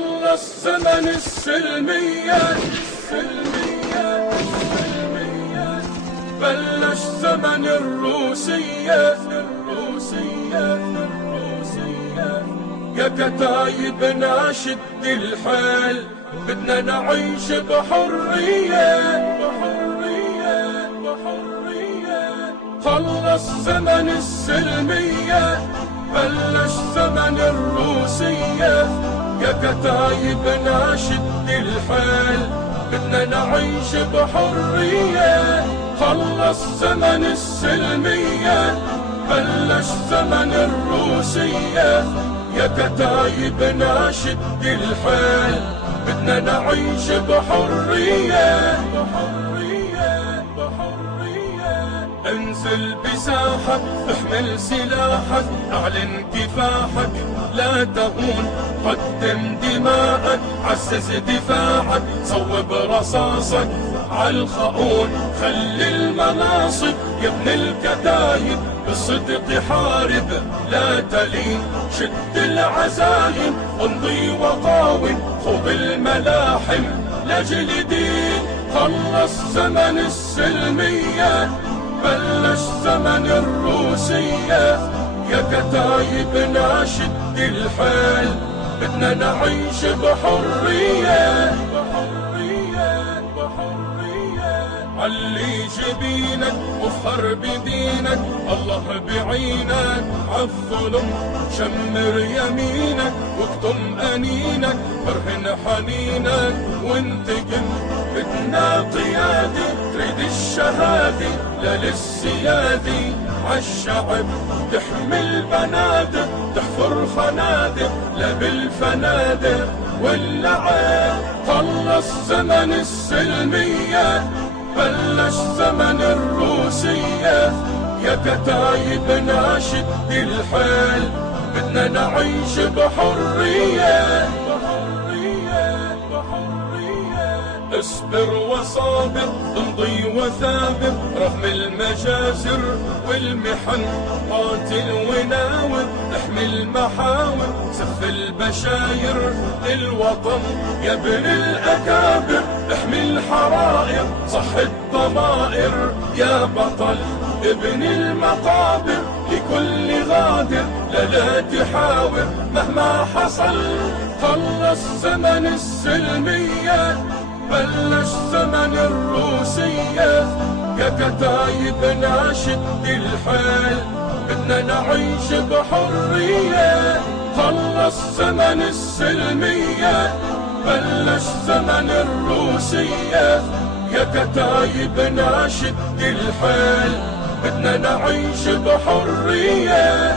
خلص زمن السلمية، بلش زمن الروسية. يا كتايب ناشد الحال، بدنا نعيش بحرية. خلص زمن السلمية، بلش زمن الروسية. يا كتايب ناشد الحال، بدنا نعيش بحرية. خلص زمن السلمية، بلش زمن الروسية. يا كتايب ناشد الحال، بدنا نعيش بحرية. انزل بساحك، احمل سلاحك، اعلن كفاحك، لا تهون. قدم دماءك، عزز دفاعك، صوب رصاصك عالخؤون. خلي المناصب يا ابن الكتايب، بالصدق حارب لا تلين. شد العزايم وامضي وقاوم، خوض الملاحم لاجل دين. خلص زمن السلمية، بلش زمن الروسية. يا كتايب ناشد الحال، بدنا نعيش بحرية. علي جبينك وافخر بدينك، الله بعينك عالظلم. شمر يمينك واكتم انينك، برهن حنينك وانتقم. بدنا قيادة تريد الشهادة، لا للسيادة عالشعب. تحمل بنادق، تحفر خنادق، لا بالفنادق واللعب. خلص زمن السلمية، بلش زمن الروسية. يا كتايب ناشد الحال، بدنا نعيش بحرية. اصبر وصابر، امضي وثابر، رغم المجازر والمحن. قاتل وناور، احمي المحاور، سف البشاير للوطن. يا ابن الأكابر، احمي الحرائر، صح الضمائر يا بطل. ابن المقابر لكل غادر، لا تحاور مهما حصل. خلص زمن السلمية، بلش زمن الروسية. يا كتايب ناشد الحال، بدنا نعيش بحرية. خلص زمن السلمية، بلش زمن الروسية. يا كتايب ناشد الحال، بدنا نعيش بحرية.